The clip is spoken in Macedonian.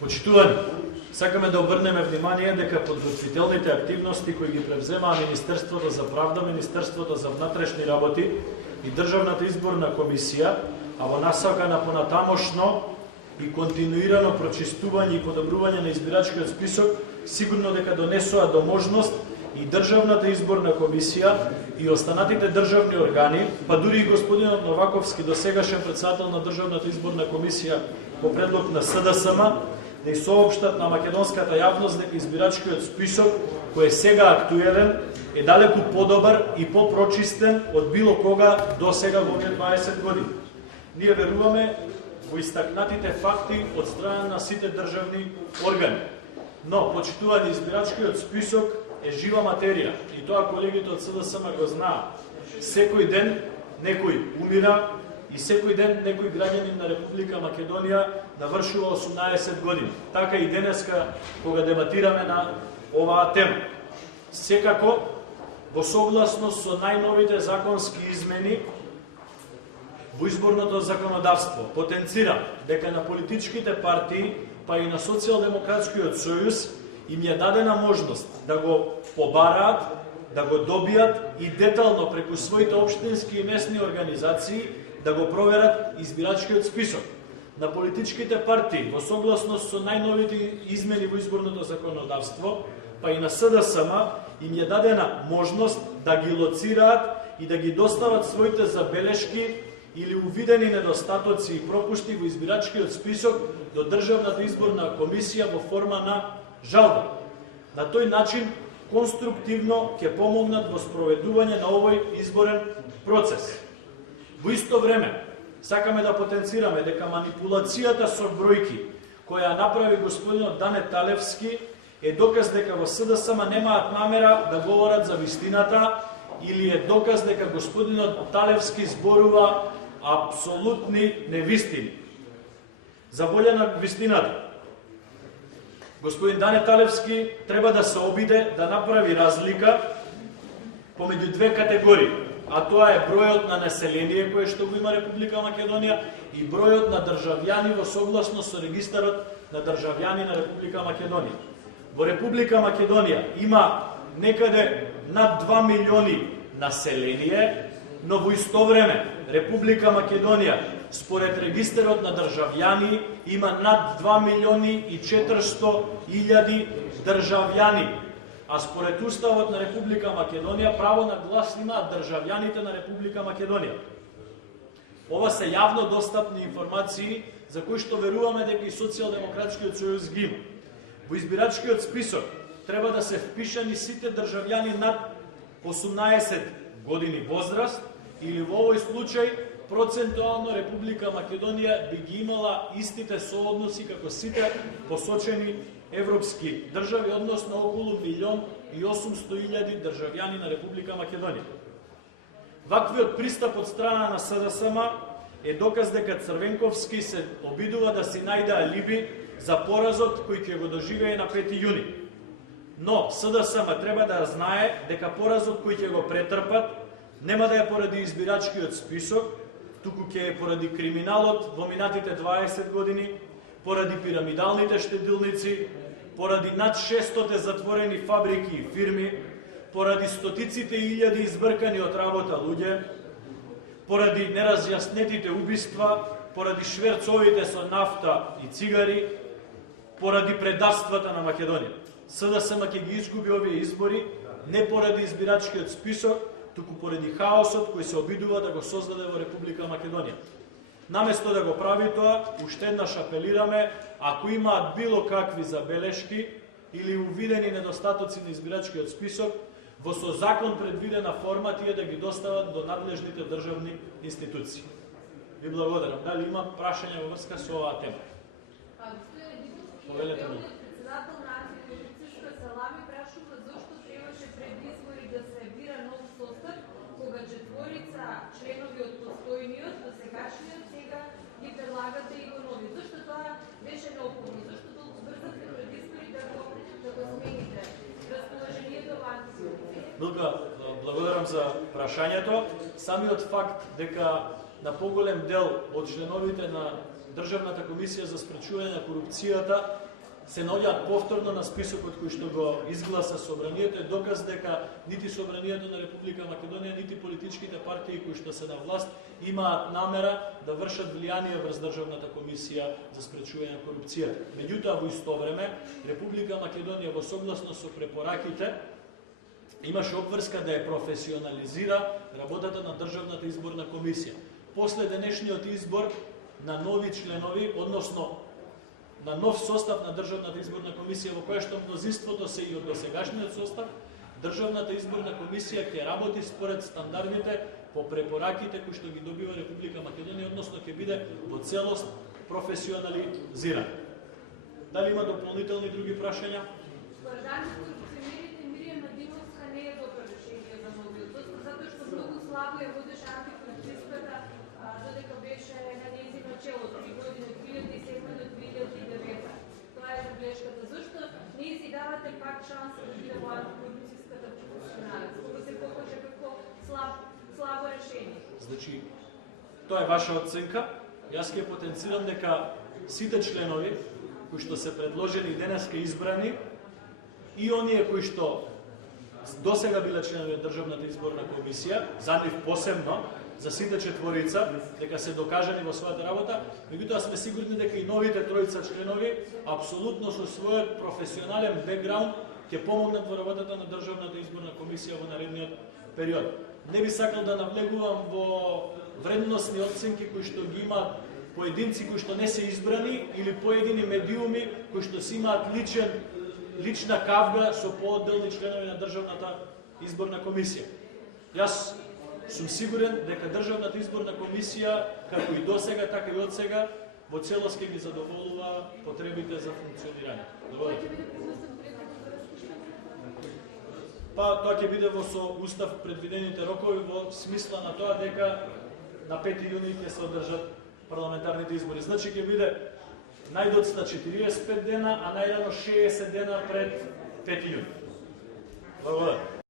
Почитувани, сакаме да обрнеме внимание дека подготвителните активности кои ги превземаа Министерството за правда, Министерството за внатрешни работи и Државната изборна комисија, а во насока на понатамошно и континуирано прочистување и подобрување на избирачкиот список, сигурно дека донесоа до можност и Државната изборна комисија и останатите државни органи, па дури и господинот Новаковски, досегашен председател на Државната изборна комисија по предлог на СДСМ, да соопштат на македонската јавност дека избирачкиот список, кој е сега актуелен, е далеку подобар и попрочистен од било кога до сега во овие 20 години. Ние веруваме во истакнатите факти од страна на сите државни органи. Но, почитувани, избирачкиот список е жива материја и тоа колегите од СДСМ го знаат. Секој ден некој умира и секој ден некој граѓанин на Република Македонија навршува 18 години. Така и денеска кога дебатираме на оваа тема. Секако во согласност со најновите законски измени во изборното законодавство потенцира дека на политичките партии, па и на Социјалдемократскиот сојуз им ја дадена можност да го побараат, да го добијат и детално преку своите општински и местни организации да го проверат избирачкиот список. На политичките партии во согласност со најновите измени во изборното законодавство, па и на СДСМ им ја дадена можност да ги лоцираат и да ги достават своите забелешки или увидени недостатоци и пропушти во избирачкиот список до Државната изборна комисија во форма на жалба. На тој начин конструктивно ќе помогнат во спроведување на овој изборен процес. Во исто време, сакаме да потенцираме дека манипулацијата со бројки која направи господинот Дане Талевски е доказ дека во СДСМ немаат намера да говорат за вистината или е доказ дека господинот Талевски зборува апсолутни невистини. За волја на вистината, господин Дане Талевски треба да се обиде да направи разлика помеѓу две категории, а тоа е бројот на население кое што го има Република Македонија и бројот на државјани во согласност со регистарот на државјани на Република Македонија. Во Република Македонија има некаде над 2 милиони население, но во исто време Република Македонија според регистарот на државјани има над 2 милиони и 400 илјади државјани, а според Уставот на Република Македонија право на глас имаат државјаните на Република Македонија. Ова се јавно достапни информации за кои што веруваме дека и Социјалдемократскиот сојуз ги има. Во избирачкиот список треба да се впишани сите државјани над 18 години возраст или во овој случај процентуално Република Македонија би ги имала истите соодноси како сите посочени европски држави, односно околу 1.800.000 државјани на Република Македонија. Ваквиот пристап од страна на СДСМ е доказ дека Црвенковски се обидува да си најде алиби за поразот кој ќе го доживее на 5 јуни. Но СДСМ треба да знае дека поразот кој ќе го претрпат нема да е поради избирачкиот список, туку ќе е поради криминалот во минатите 20 години, поради пирамидалните штедилници, поради над 600 затворени фабрики и фирми, поради стотиците илјади избркани од работа луѓе, поради неразјаснетите убиства, поради шверцовите со нафта и цигари, поради предаствата на Македонија. СДСМ ќе ги изгуби овие избори не поради избирачкиот список, туку поради хаосот кој се обидува да го создаде во Република Македонија. Наместо да го прави тоа, уште еднаш апелираме, ако имаат било какви забелешки или увидени недостатоци на избирачкиот список, во со закон предвидена форма тие да ги достават до надлежните државни институции. Ви благодарам. Дали има прашања во врска со оваа тема? Повелете ми. Председател на антикорупцијска салами прашува зошто требаше пред избори да се бира нов состав, кога четворица членови од постојниот, до сегашниот, сега ги предлагате и го нови. Зошто тоа беше необходно? Зошто толку брзате пред избори да го смените? Расположението во антикорупција? Милка, благодарам за прашањето. Самиот факт дека на поголем дел од членовите на Државната комисија за спречување на корупцијата се наоѓаат повторно на списокот кој што го изгласа собранието е доказ дека нити собранието на Република Македонија, нити политичките партии кои што се на власт имаат намера да вршат влијание врз Државната комисија за спречување на корупцијата. Меѓутоа, во исто време, Република Македонија во согласно со препораките имаше обврска да ја професионализира работата на Државната изборна комисија. После денешниот избор на нови членови, односно на нов состав на Државната изборна комисија, во која што мнозинството се и од досегашниот состав, Државната изборна комисија ќе работи според стандардите по препораките кои што ги добива Република Македонија, односно ќе биде во целост професионализиран. Дали има дополнителни други прашања? Не е добро решение за новиот состав, затоа што многу слабо ја водеше антикорупцијската, додека беше на нејзино чело 3 години, 2007 до 2009. Тоа е забелешката. Зошто не си давате пак шанса да биде во антикорупцијската професионалец, кога се покаже како слабо решение? Значи, тоа е ваша оценка. Јас ќе потенцирам дека сите членови кои што се предложени и денеска избрани и оние кои што досега биле членови од Државната изборна комисија, за нив посебно, за сите четворица, дека се докажани во својата работа, меѓутоа сме сигурни дека и новите тројца членови апсолутно со својот професионален бекграунд ќе помогнат во работата на Државната изборна комисија во наредниот период. Не би сакал да навлегувам во вредносни оценки кои што ги имаат поединци кои што не се избрани или поедини медиуми кои што си имаат лична кавга со поотделни членови на Државната изборна комисија. Јас сум сигурен дека Државната изборна комисија, како и досега, така и од сега, во целост ќе ги задоволува потребите за функционирање. Па тоа ќе биде во со устав предвидените рокови во смисла на тоа дека на 5 јуни ќе се одржат парламентарните избори. Значи ќе биде најдоцна 45 дена, а најрано 60 дена пред 5 јуни. Благодарам.